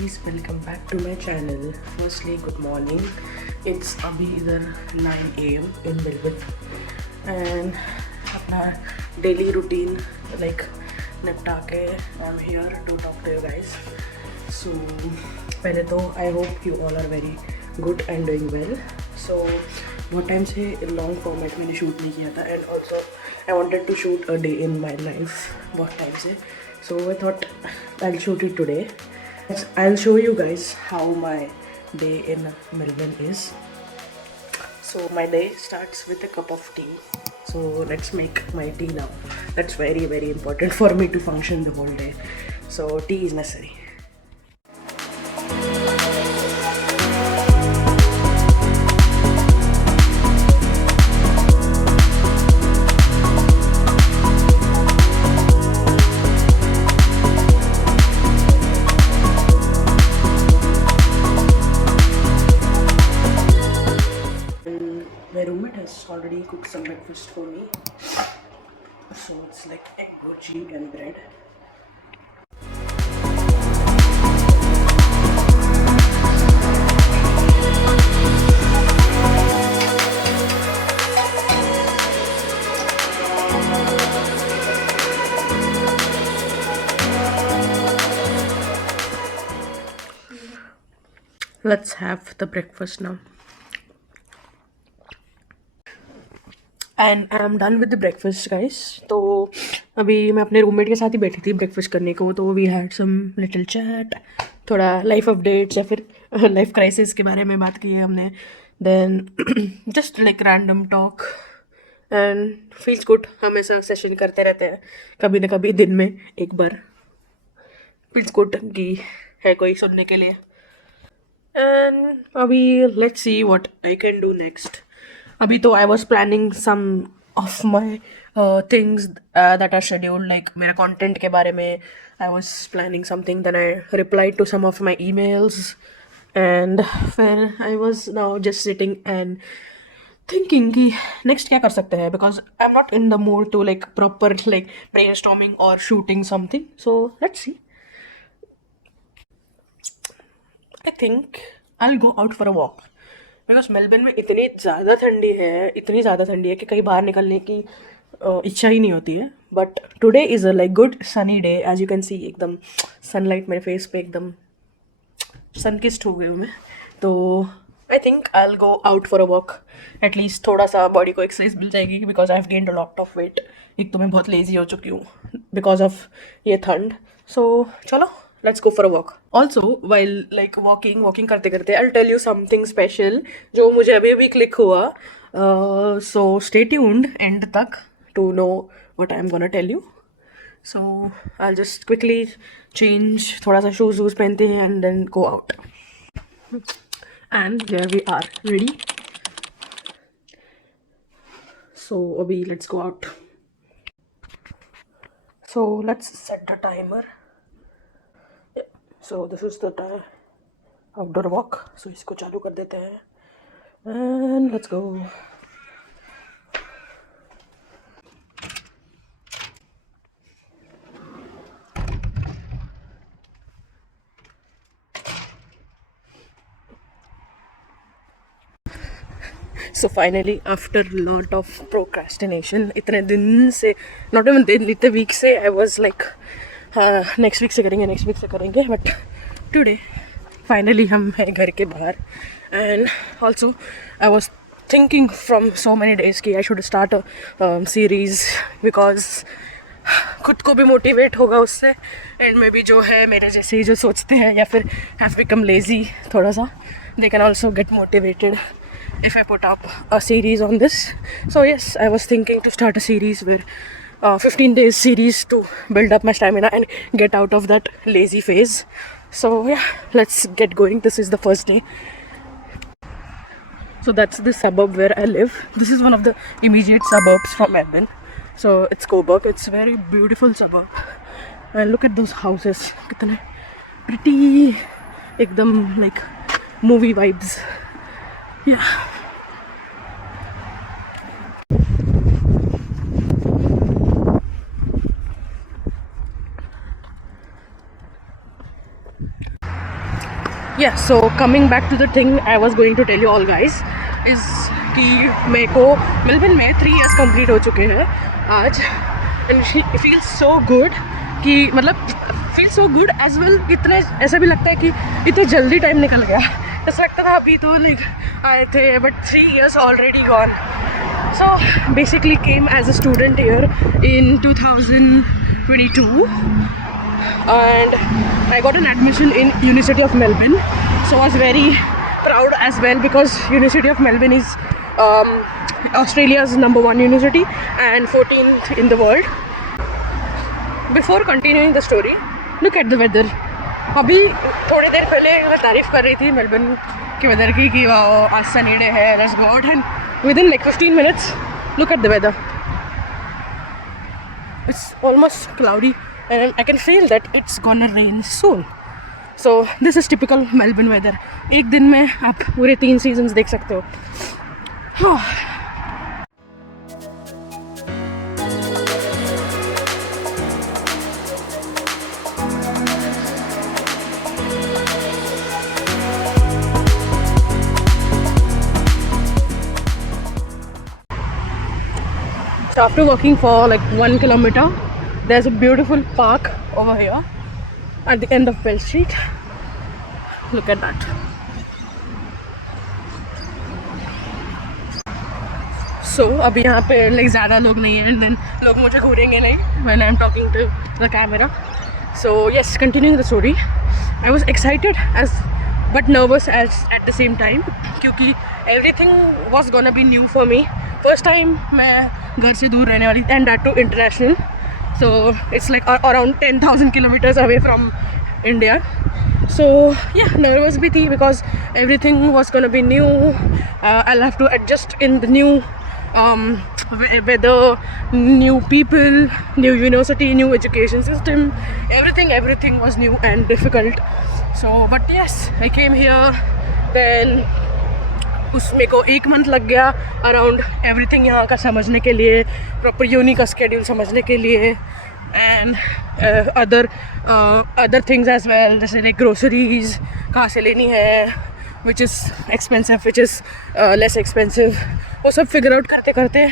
guys, welcome back to my channel. Firstly, good morning. It's अभी इधर 9 AM in Melbourne and अपना daily routine like निपटा के I'm here to talk to you guys. So पहले तो I hope you all are very good and doing well. So बहुत टाइम से long format मैंने शूट नहीं किया था and also I wanted to shoot a day in my life बहुत टाइम से. So I thought I'll shoot it today. I'll show you guys how my day in Melbourne is. So my day starts with a cup of tea. So let's make my tea now. That's very very important for me to function the whole day. So tea is necessary. My roommate has already cooked some breakfast for me. So it's like egg bhurji and bread. Let's have the breakfast now. And I am done with the breakfast guys. तो अभी मैं अपने रूममेट के साथ ही बैठी थी ब्रेकफास्ट करने को. तो we had some little chat, थोड़ा लाइफ अपडेट्स या फिर लाइफ क्राइसिस के बारे में बात की है हमने. Then just like random talk and feels good. हम ऐसा सेशन करते रहते हैं कभी ना कभी दिन में एक बार. फील्स गुड कि है कोई सुनने के लिए. एंड अभी let's see what I can do next. अभी तो I was planning some of my things that are scheduled like मेरा कंटेंट के बारे में. I was planning something then I reply to some of my emails and फिर I was now just sitting and thinking कि next क्या कर सकते हैं. Because I am not in the mood to like proper like brainstorming और shooting something. So let's see. I think I will go out for a walk. Because Melbourne में इतनी ज़्यादा ठंडी है कि कहीं बाहर निकलने की इच्छा ही नहीं होती है. But today is a like good sunny day. As you can see एकदम सनलाइट मेरे फेस पे एकदम सनकिस्ड हो गई हूँ मैं. तो I think I will go out for a walk. At least थोड़ा सा बॉडी को एक्सरसाइज मिल जाएगी because I have gained a lot of weight. एक तो मैं बहुत लेजी हो चुकी हूँ बिकॉज ऑफ ये ठंड. सो चलो let's go for a walk. Also while like walking करते करते I'll tell you something special जो मुझे अभी अभी क्लिक हुआ. So stay tuned end तक to know what I'm gonna tell you. So I'll just quickly change, थोड़ा सा शूज़ पहनते हैं and then go out. And here we are ready. So अभी let's go out. So let's set the timer. So this is the outdoor walk. So इसको चालू कर देते हैं and let's go. So finally after lot of procrastination, इतने दिन से not even दिन, इतने week से I was like next week से करेंगे बट टुडे फाइनली हम हैं घर के बाहर. And also I was thinking from so many days कि I should start a series because खुद को भी मोटिवेट होगा उससे. एंड मे बी जो है मेरे जैसे ही जो सोचते हैं या फिर हैव बिकम लेजी थोड़ा सा, they can also get motivated if I put up a series on this. So yes, I was thinking to start a series where 15 days series to build up my stamina and get out of that lazy phase. So yeah, let's get going. This is the first day. So that's the suburb where I live. This is one of the immediate suburbs from Melbourne. So it's Coburg. It's a very beautiful suburb. And look at those houses. कितने pretty, एकदम like movie vibes. Yeah. Yeah, so coming back to the thing I was going to tell you all guys is कि मेरे को मेलबर्न में 3 years complete हो चुके हैं आज, एंड फील सो गुड कि मतलब feel so good as well. इतने ऐसा भी लगता है कि इतने जल्दी टाइम निकल गया, ऐसा लगता था अभी तो लाइक आए थे, but 3 years already gone. So basically came as a student year in 2022 and I got an admission in University of Melbourne, so I was very proud as well because University of Melbourne is Australia's #1 university and 14th in the world. Before continuing the story, look at the weather. अभी थोड़ी देर पहले मैं तारीफ़ कर रही थी मेलबर्न के वेदर की कि आज सनी डे है, let's go out, and within like 15 minutes look at the weather. It's almost cloudy and I can feel that it's gonna rain soon. So this is typical Melbourne weather. एक दिन में आप पूरे 3 seasons देख सकते हो। So after walking for like 1 kilometer, there's a beautiful park over here at the end of Bell Street. Look at that. So अभी यहाँ पे like ज़्यादा लोग नहीं हैं, and then लोग मुझे घूरेंगे नहीं when I'm talking to the camera. So yes, continuing the story, I was excited but nervous at the same time क्योंकि everything was gonna be new for me. First time मैं घर से दूर रहने वाली, and that too international. So it's like around 10,000 kilometers away from India. So yeah, nervous भी थी because everything was gonna be new. I'll have to adjust in the new weather, new people, new university, new education system. Everything was new and difficult. So but yes, I came here. Then उसमें को 1 month लग गया around everything यहाँ का समझने के लिए, proper uni का स्केड्यूल समझने के लिए, and other things as well, जैसे लाइक ग्रोसरीज कहाँ से लेनी है, which is expensive, which is less expensive, वो सब फिगर आउट करते करते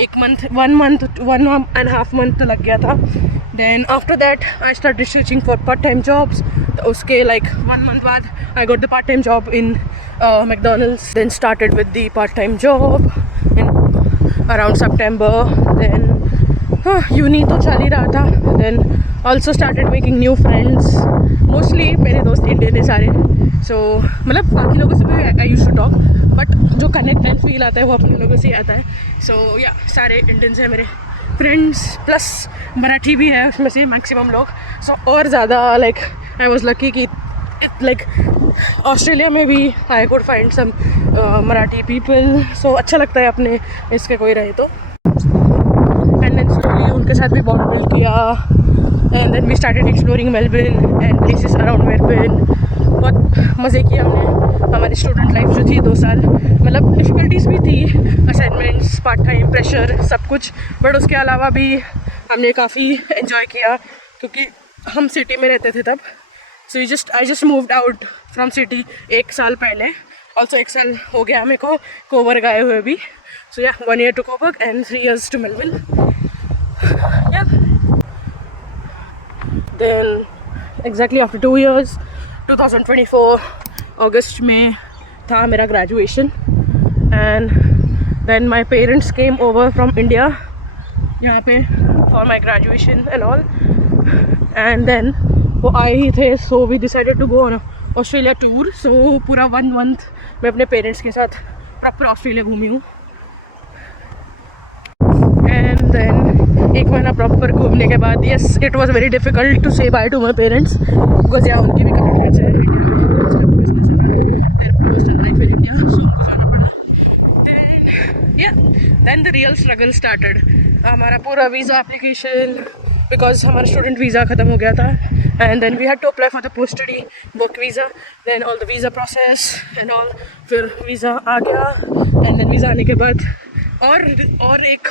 1.5 month लग गया था. Then after that I start researching for part time jobs. तो उसके लाइक 1 month बाद I got the part time job in McDonald's. Then started with the part-time job in around September. Then uni तो चल ही रहा था. Then also started making new friends. Mostly मेरे दोस्त इंडियन है सारे. So मतलब बाकी लोगों से भी I used to talk, but जो कनेक्ट एंड फील आता है वो अपने लोगों से ही आता है. So yeah, सारे इंडियंस हैं मेरे फ्रेंड्स, प्लस मराठी भी है उसमें से मैक्सिमम लोग. So और ज़्यादा लाइक आई वॉज लकी कि लाइक ऑस्ट्रेलिया में भी I could find some Marathi people. So अच्छा लगता है अपने इसके कोई रहे तो. एंड देन स्लोली उनके साथ भी बॉन्ड बिल्ड किया. And then we started exploring Melbourne and places around Melbourne. बहुत मज़े किए हमने. हमारी स्टूडेंट लाइफ जो थी 2 साल, मतलब डिफ़िकल्टीज़ भी थी, असाइनमेंट्स, पार्ट टाइम, प्रेशर, सब कुछ, बट उसके अलावा भी हमने काफ़ी इन्जॉय किया क्योंकि हम सिटी में रहते थे तब. So I just moved out from city 1 साल पहले. Also 1 साल हो गया मेरे को कोवर्ग आए हुए भी. So yeah, 1 year to Coburg and 3 years to Melbourne. Yeah. Then exactly after 2 years, 2024 August में था मेरा graduation. And then my parents came over from India यहाँ पे for my graduation and all. And then वो आए ही थे. So we decided to go on Australia tour. So पूरा 1 month मैं अपने पेरेंट्स के साथ प्रॉपर ऑस्ट्रेलिया घूमी हूँ. एंड देन 1 महीना प्रॉपर घूमने के बाद yes it was very difficult to say bye to my parents because यहाँ उनकी भी कमिटमेंट्स है, पर्सनल लाइफ है इंडिया, सो उनको जाना पड़ा. Then the real struggle started. हमारा पूरा वीज़ा एप्लीकेशन, बिकॉज हमारा स्टूडेंट वीज़ा ख़त्म हो गया था. And then we had to apply for the post-study work visa. Then all the visa process and all. फिर visa आ गया. And then visa आने के बाद और एक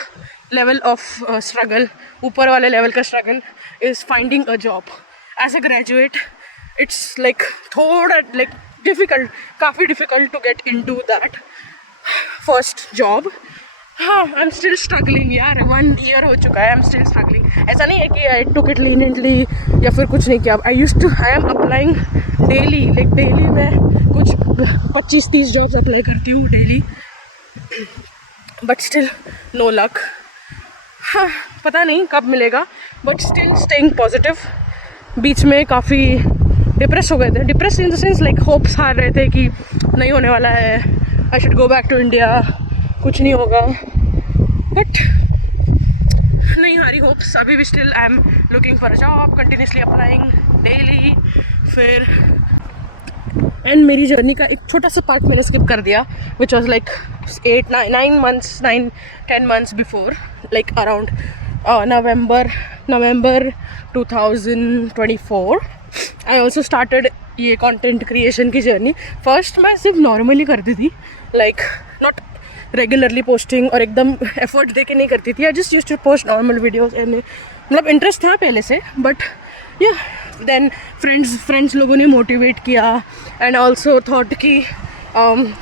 level of struggle, ऊपर वाले level का struggle is finding a job. As a graduate, it's like थोड़ा like डिफ़िकल्ट, काफ़ी difficult to get into that first job. हाँ, आई एम स्टिल स्ट्रगलिंग यार. 1 ईयर हो चुका है, आई एम स्टिल स्ट्रगलिंग. ऐसा नहीं है कि आई टुक इट लीनियंटली या फिर कुछ नहीं किया. I am applying daily, like daily मैं कुछ 25-30 जॉब्स अप्लाई करती हूँ daily, but still no luck. हाँ, पता नहीं कब मिलेगा, बट स्टिल स्टेइंग पॉजिटिव. बीच में काफ़ी डिप्रेस हो गए थे. Depress in the sense like hopes हार रहे थे कि नहीं होने वाला है, I should go back to India, कुछ नहीं होगा. बट नहीं हारी होप्स. अभी भी still I am looking for a job, continuously applying daily. फिर एंड मेरी जर्नी का एक छोटा सा पार्ट मैंने स्किप कर दिया, which was like 9-10 months before, like around November 2024. I also started ये कंटेंट क्रिएशन की जर्नी. फर्स्ट मैं सिर्फ नॉर्मली करती थी, लाइक नॉट रेगुलरली पोस्टिंग, और एकदम एफर्ट दे के नहीं करती थी. I just used to post normal videos and मतलब इंटरेस्ट था पहले से. बट या देन फ्रेंड्स लोगों ने मोटिवेट किया एंड ऑल्सो थॉट कि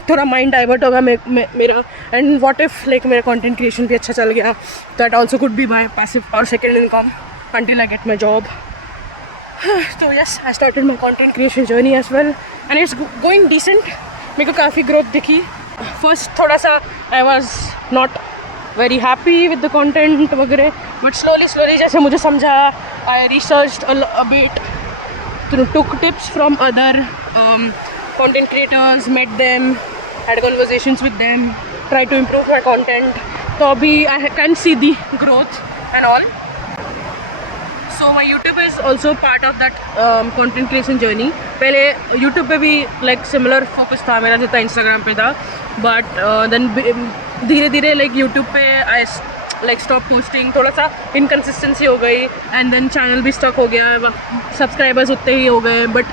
थोड़ा माइंड डाइवर्ट होगा मेरा, एंड व्हाट इफ लाइक मेरा कंटेंट क्रिएशन भी अच्छा चल गया, that also could be my passive और second income until I get my job. So yes, I started my content creation journey as well, and it's going decent. मेरे को काफ़ी ग्रोथ दिखी. फर्स्ट थोड़ा सा I was not very happy with the content वगैरह, but slowly जैसे मुझे समझा, I researched a bit, took tips from other content creators, met them, had conversations with them, tried to improve my content. तो अभी I can see the growth and all. So my YouTube is also part of that content creation journey. पहले YouTube पे भी like similar focus था मेरा जितना Instagram पे था, but then धीरे धीरे like YouTube पे I like stop posting, थोड़ा सा inconsistency हो गई, and then channel भी stuck हो गया, subscribers उतने ही हो गए. But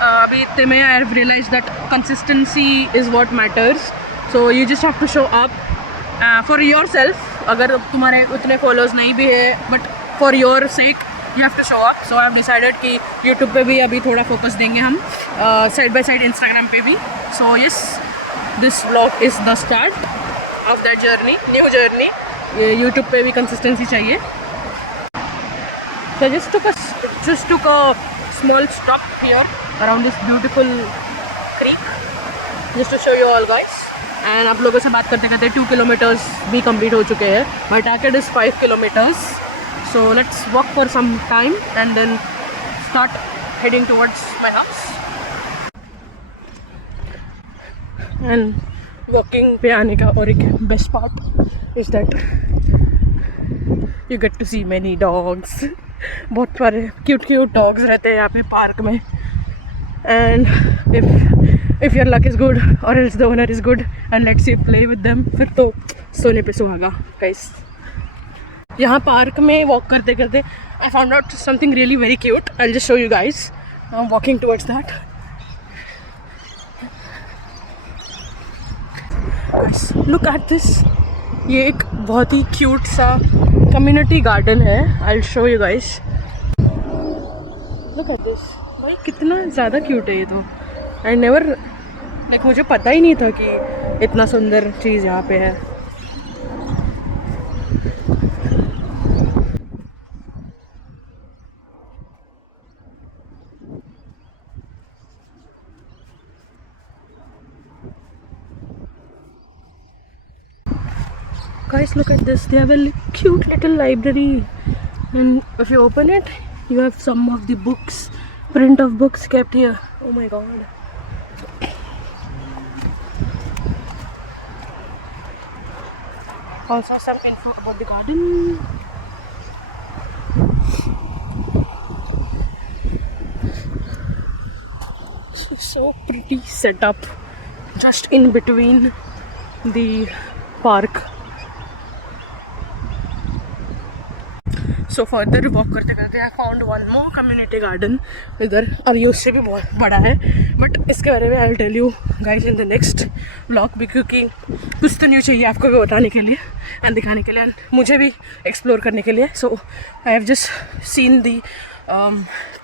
अभी इतने में I have realized that consistency is what matters. So you just have to show up for yourself. अगर तुम्हारे उतने followers नहीं भी है, but for your sake you have to show up. So I have decided कि YouTube पे भी अभी थोड़ा focus देंगे हम, side by side Instagram पे भी. So yes, this vlog is the start of that journey, new journey. YouTube पे भी consistency चाहिए. So I just took a small stop here around this beautiful creek just to show you all guys. And आप लोगों से बात करते करते 2 kilometers भी complete हो चुके हैं. My target is 5 kilometers. So let's walk for some time and then start heading towards my house. And walking पे आने का और एक best part is that you get to see many dogs. बहुत सारे cute dogs रहते हैं यहाँ पे पार्क में. And if your luck is good or else the owner is good and let's say play with them, फिर तो सोने पे सुहागा guys. यहाँ पार्क में वॉक करते करते I found out something really very cute. I'll just show you guys. I'm walking towards that. Look at this. ये एक बहुत ही क्यूट सा कम्युनिटी गार्डन है. I'll show you guys. Look at this. भाई कितना ज़्यादा क्यूट है ये तो. I never like मुझे पता ही नहीं था कि इतना सुंदर चीज़ यहाँ पे है. Guys, look at this. They have a cute little library, and if you open it, you have some of the books, print of books kept here. Oh my god. Also some info about the garden. So pretty setup just in between the park. So further walk करते करते I found one more community garden इधर, और ये उससे भी बहुत बड़ा है, बट इसके बारे में I will tell you guys in the next vlog भी, क्योंकि कुछ तो न्यू चाहिए आपको भी बताने के लिए एंड दिखाने के लिए एंड मुझे भी एक्सप्लोर करने के लिए. So I have just seen the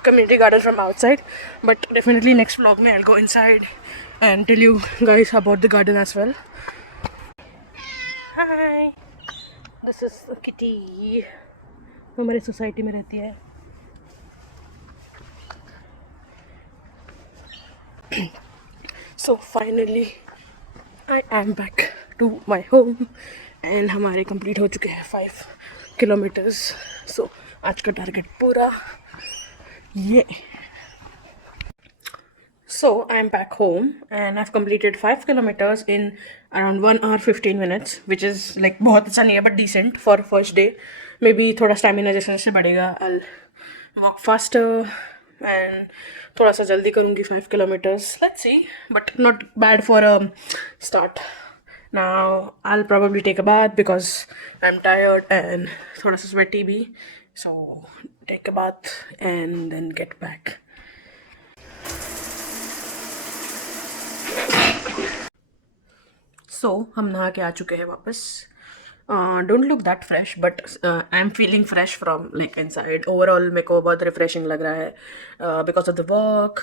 community garden from outside, but definitely next vlog में I'll go inside and tell you guys about the garden as well. Hi, this is Kitty. हमारी सोसाइटी में रहती है. So finally I am back to my home and हमारे कंप्लीट हो चुके हैं 5 kilometres. So आज का टारगेट पूरा. ये So I'm back home and I've completed 5 kilometers in around 1 hour 15 minutes, which is like बहुत अच्छा नहीं है but decent for first day. Maybe थोड़ा stamina जैसे जैसे बढ़ेगा I'll walk faster and थोड़ा सा जल्दी करूँगी 5 kilometers. Let's see, but not bad for a start. Now I'll probably take a bath because I'm tired and थोड़ा सा sweaty भी. So take a bath and then get back. So हम नहा के आ चुके हैं वापस. Don't look that fresh, but I'm feeling fresh from like inside. Overall मेरे को बहुत refreshing लग रहा है because of the walk,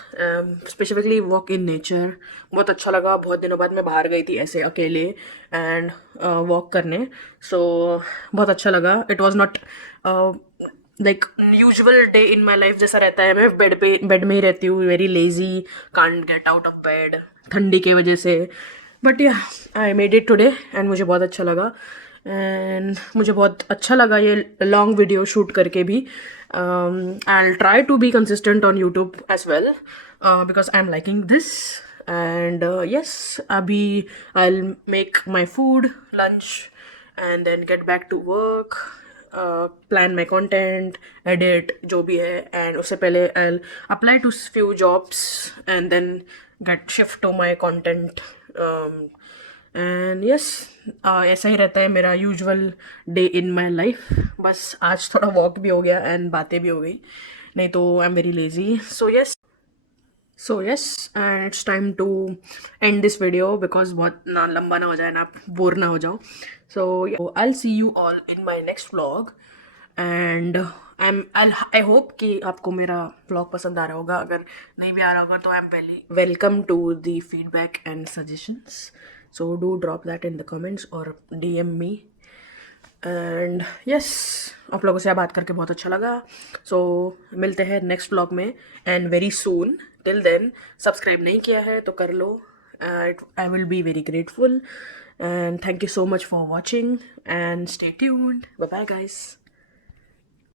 specifically walk in nature. बहुत अच्छा लगा. बहुत दिनों बाद मैं बाहर गई थी ऐसे अकेले and walk करने. So बहुत अच्छा लगा. It was not like usual day in my life जैसा रहता है. मैं बेड में ही रहती हूँ. Very lazy, can't get out of bed ठंडी के वजह से. बट या I made it today and मुझे बहुत अच्छा लगा. एंड मुझे बहुत अच्छा लगा ये लॉन्ग वीडियो शूट करके भी. I will try to be consistent on YouTube as well because I am liking this. And yes, अभी I will make my food lunch and then get back to work, plan my content, edit जो भी है. And उससे पहले I will apply to few jobs and then get shift to my content. And yes, ऐसा ही रहता है मेरा usual day in my life. बस आज थोड़ा वॉक भी हो गया एंड बातें भी हो गई, नहीं तो I am very lazy. So yes and it's time to end this video because बहुत ना लंबा ना हो जाए, ना आप बोर ना हो जाओ. So I will see you all in my next vlog and I hope कि आपको मेरा व्लॉग पसंद आ रहा होगा. अगर नहीं भी आ रहा होगा तो आई एम पहले welcome to the feedback and suggestions. So do drop that in the comments और DM मी. एंड यस, आप लोगों से बात करके बहुत अच्छा लगा. सो मिलते हैं नेक्स्ट व्लॉग में and very soon. Till then subscribe नहीं किया है तो कर लो. I will be very grateful and thank you so much for watching and stay tuned. Bye bye guys.